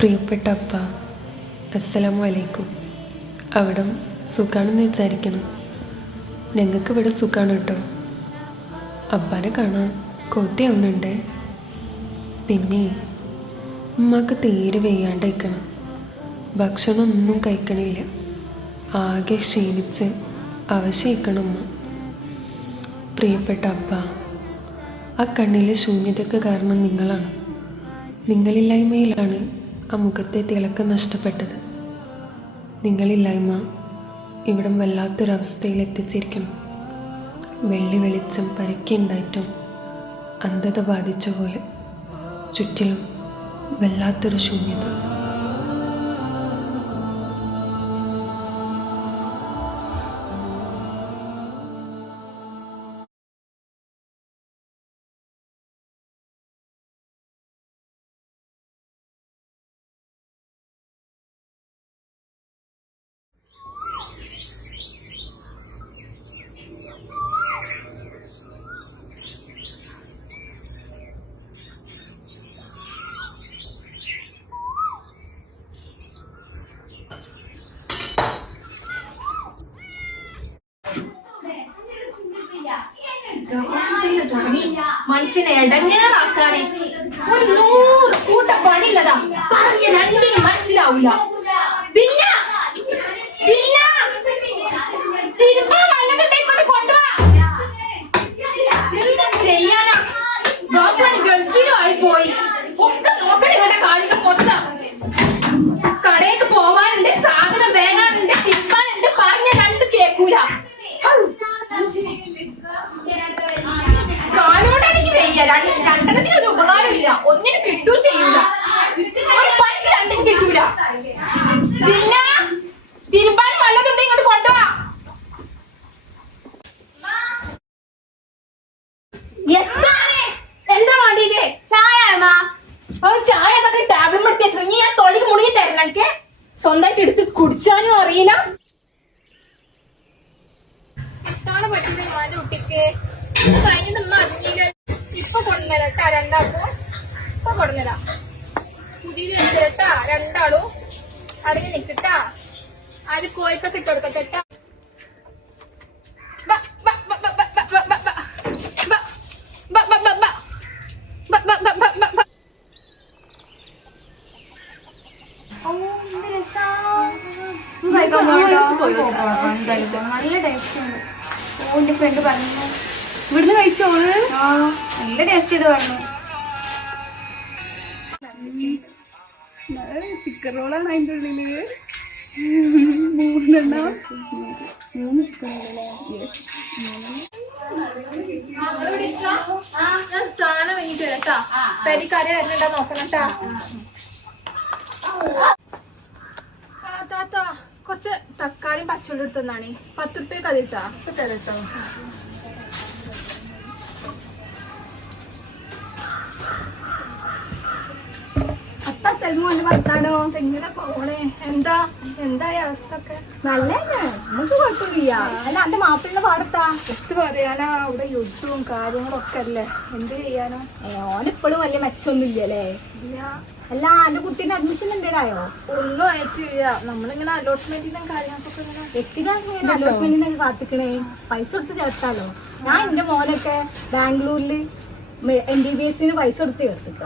പ്രിയപ്പെട്ട അപ്പ, അസ്സലാമു അലൈക്കും. അവിടെ സുഖാണെന്ന് വിചാരിക്കണം. ഞങ്ങൾക്ക് ഇവിടെ സുഖമാണ് കേട്ടോ. അപ്പാനെ കാണാൻ കൊതിയാവുന്നുണ്ട്. പിന്നെ ഉമ്മക്ക് തീരെ വെയ്യാണ്ടിരിക്കണം. ഭക്ഷണമൊന്നും കഴിക്കണില്ല. ആകെ ക്ഷീണിച്ച് അവശയിക്കണം ഉമ്മ. പ്രിയപ്പെട്ട അപ്പ, ആ കണ്ണിലെ ശൂന്യതയ്ക്ക് കാരണം നിങ്ങളാണ്. നിങ്ങളില്ലായ്മയിലാണ് ആ മുഖത്തെ തിളക്കം നഷ്ടപ്പെട്ടത്. നിങ്ങളില്ലായ്മ ഇവിടം വല്ലാത്തൊരവസ്ഥയിൽ എത്തിച്ചിരിക്കണം. വെള്ളി വെളിച്ചം പരക്കെയുണ്ടായിട്ടും അന്ധത ബാധിച്ച പോലെ ചുറ്റിലും വല്ലാത്തൊരു ശൂന്യത. മനുഷ്യനെ ഇടങ്ങേറാക്കാണ്. ഒരു 100 കൂട്ട പണിയുള്ളതാ. പറഞ്ഞ രണ്ടിനും മനസ്സിലാവൂല. എന്ത് ചെയ്യാനാ? ഗൾഫിലും ആയി പോയി. ഒക്കെ നോക്കണ ഇവിടെ കാര്യങ്ങൾ മൊത്തം. കടയിലേക്ക് പോവാനുണ്ട്, സാധനം വേങ്ങാനുണ്ട്, തിരുമ്പാനുണ്ട്. പറഞ്ഞ രണ്ട് കേക്കൂല. കാലോടെനിക്ക് വയ്യ. രണ്ടെണ്ണത്തിന് ഒരു ഉപകാരം ഇല്ല. ഒന്നിനും കിട്ടൂ ചെയ്യൂല. ഒരു പണിക്ക് രണ്ടിനും കിട്ടൂല. പിന്നെ തിരുമ്പാനും വല്ലതുണ്ട് ഇങ്ങോട്ട് കൊണ്ടുപോവാ. എന്താ വേണ്ടിയത്? ചായ. ചായ അതൊക്കെ ടാബ്ലറ്റ് എടുത്ത് വെച്ചു. ഇനി ഞാൻ തൊളിക്ക് മുഴുകി തരണം. എനിക്ക് സ്വന്തമായിട്ട് എടുത്ത് കുടിച്ചാനും അറിയില്ല. എത്താണ് പറ്റിയത് ഉമ്മാന്റെ കുട്ടിക്ക്? കഴിഞ്ഞത് ഉമ്മ അറിഞ്ഞില്ല. ഇപ്പൊ കൊണ്ടുവരട്ടാ രണ്ടാൾക്കും. ഇപ്പൊ കൊണ്ടുവരാം. പുതിയത് വെച്ചിരട്ടാ രണ്ടാളും. അടങ്ങി നിക്കട്ടാ. ആര് കോഴിക്കൊക്കെ ഇട്ട് കൊടുക്കട്ടെട്ടാ. നല്ല ടേസ്റ്റ് ഉണ്ട്. എന്റെ ഫ്രണ്ട് പറഞ്ഞു ഇവിടുന്ന് കഴിച്ചോള്. നല്ല ടേസ്റ്റ് ചെയ്ത് പറഞ്ഞു. ചിക്കൻ റോളാണ് അതിൻ്റെ ഉള്ളില്. 3 ചിക്കൻ റോളല്ലേ? സാധനം കഴിഞ്ഞിട്ട് വരട്ടാ. പെരിക്കറി വരുന്നുണ്ടോ നോക്കണട്ടാ. താത്ത കുറച്ച് തക്കാളിയും പച്ചവെള്ളം എടുത്തന്നാണ്. 10 ഉറുപ്പ്യക്ക് അതിട്ടാ. ഇപ്പൊ തരട്ടോ. അത്ത സെൽമോന്റെ വർത്താനോ? എങ്ങനെ പോണേ? എന്തായ അവസ്ഥ ഒക്കെ? നല്ലതന്നെ, നമുക്ക് കുഴപ്പമില്ല. അല്ല എന്റെ മാപ്പിളിന്റെ പാടത്താ. ഒത്തു പറയാനാ. അവിടെ യുദ്ധവും കാര്യങ്ങളും ഒക്കെ അല്ലേ. എന്ത് ചെയ്യാനോ? ഓനിപ്പോഴും വലിയ മെച്ചൊന്നും ഇല്ലല്ലേ? ഇല്ല. അല്ല എന്റെ കുട്ടീന്റെ അഡ്മിഷൻ എന്തേലായോ? ഒന്നും ആയിട്ടില്ല. നമ്മളിങ്ങനെ അലോട്ട്മെന്റിനും കാര്യങ്ങൾക്കൊക്കെ ഇങ്ങനെ അലോട്ട്മെന്റിനൊക്കെ കാത്തിക്കണേ. പൈസ കൊടുത്ത് ചേർത്താലോ. ഞാൻ എന്റെ മോനൊക്കെ ബാംഗ്ലൂരില് MBBS പൈസ കൊടുത്ത് ചേർത്തിക്ക.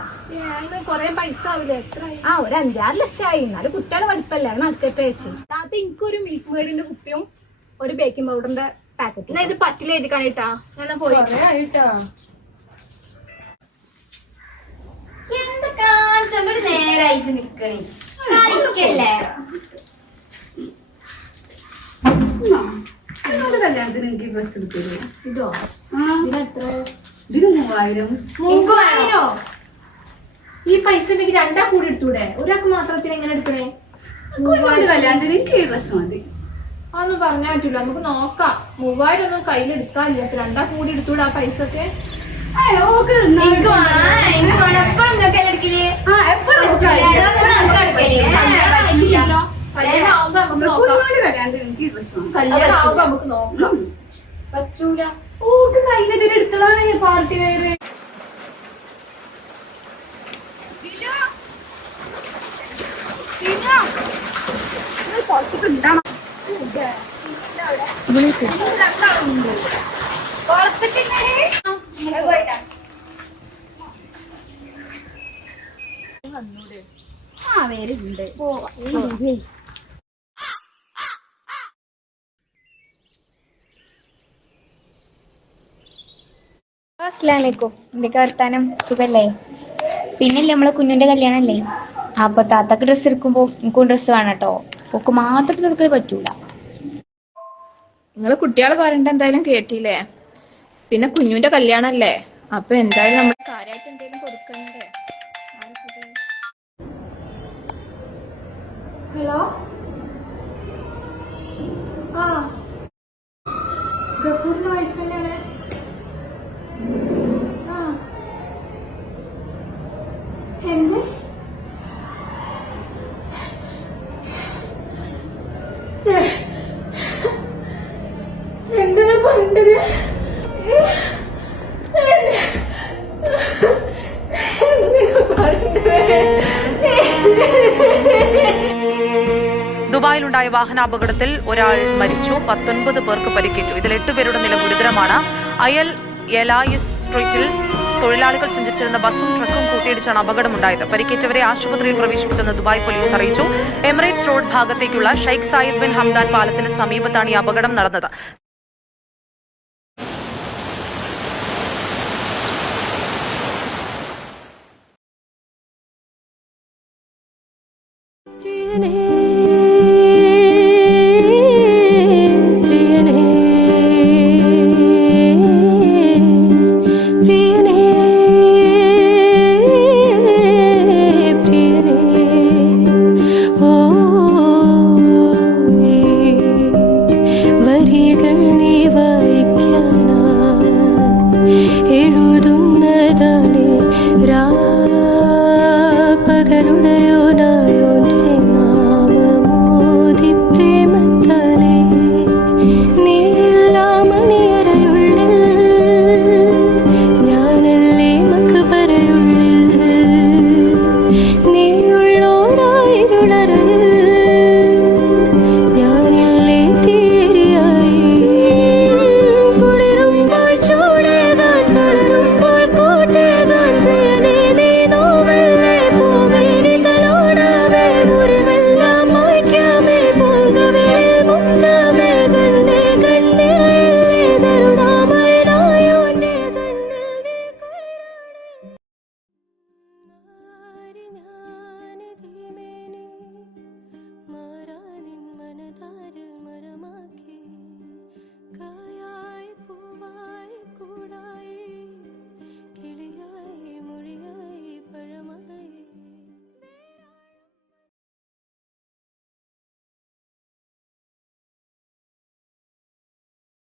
കൊറേ പൈസ ആവില്ലേ? എത്ര? ഒരു 5-6 ലക്ഷമായി. എന്നാലും കുട്ടികളെ പഠിപ്പല്ലേ, നടക്കട്ടെ ചേച്ചി. താത്ത എനിക്കൊരു മിൽക്ക് മേഡിന്റെ കുപ്പിയും ഒരു ബേക്കിംഗ് പൗഡറിന്റെ പാക്കറ്റ്. ഇത് പറ്റില്ല എഴുതിക്കാണിട്ടാ. ഞാൻ പോയി ആയിട്ടാ. എന്ത് കാണിച്ചോണ്ട് നേരായിട്ട് നിക്കണേ. കളിക്കല്ലേ? കല്യാണത്തിന് എനിക്ക് ഡ്രസ് എടുത്തത്. ഇതോ? ഇതിനെത്ര? ഇതിന് 3000. ഈ പൈസ ഉണ്ടെങ്കിൽ രണ്ടാ കൂടി എടുത്തൂടെ? ഒരാൾക്ക് മാത്രത്തിന് എങ്ങനെ എടുക്കണേ? കല്യാണത്തിന് എനിക്ക് ഈ ഡ്രസ് മതി. അതൊന്നും പറഞ്ഞാൽ പറ്റൂല. നമുക്ക് നോക്കാം. 3000 ഒന്നും കയ്യിലെടുക്കാനില്ല. അപ്പൊ രണ്ടാ കൂടി എടുത്തൂടെ ആ പൈസ ഒക്കെ? കല്യാണം ആവുമ്പോ നമുക്ക് നോക്കാം. പറ്റൂല. ഓക്ക് കഴിഞ്ഞതിനെടുത്തതാണ് പാർട്ടി വേറെ. കുളത്തിൽ ഉണ്ടാണോ ആ വരുന്നുണ്ട് അസ്സലാമലൈക്കും. എന്തൊക്കെ വർത്താനം? സുഖല്ലേ? പിന്നല്ലേ നമ്മളെ കുഞ്ഞിന്റെ കല്യാണല്ലേ? അപ്പൊ താത്താക്ക് ഡ്രസ്സ് എടുക്കുമ്പോ എനിക്കും ഡ്രസ്സ് വേണം കേട്ടോ. ഒക്കെ മാത്രം എടുക്കാൻ പറ്റൂല. നിങ്ങള് കുട്ടികളെ പറഞ്ഞിട്ട് എന്തായാലും കേട്ടില്ലേ? പിന്നെ കുഞ്ഞുന്റെ കല്യാണല്ലേ, അപ്പൊ എന്തായാലും നമ്മൾ കാര്യമായിട്ട് എന്തെങ്കിലും കൊടുക്കണ്ടേ? ഹലോ, ആ ഗഫൂറിന്റെ വൈഫ് തന്നെയാണ്. ആ എന്ത് എന്താണ് പറഞ്ഞത്? ദുബായിലുണ്ടായ വാഹനാപകടത്തിൽ ഒരാൾ മരിച്ചു, 19 പേർക്ക് പരിക്കേറ്റു. ഇതിൽ 8 പേരുടെ നില ഗുരുതരമാണ്. അയൽ യലായിസ് സ്ട്രീറ്റിൽ തൊഴിലാളികൾ സഞ്ചരിച്ചിരുന്ന ബസും ട്രക്കും കൂട്ടിയിടിച്ചാണ് അപകടമുണ്ടായത്. പരിക്കേറ്റവരെ ആശുപത്രിയിൽ പ്രവേശിപ്പിച്ചെന്ന് ദുബായ് പോലീസ് അറിയിച്ചു. എമിറേറ്റ്സ് റോഡ് ഭാഗത്തേക്കുള്ള ഷെയ്ഖ് സായിദ് ബിൻ ഹംദാൻ പാലത്തിന് സമീപത്താണ് ഈ അപകടം നടന്നത്. പ്രിയനേ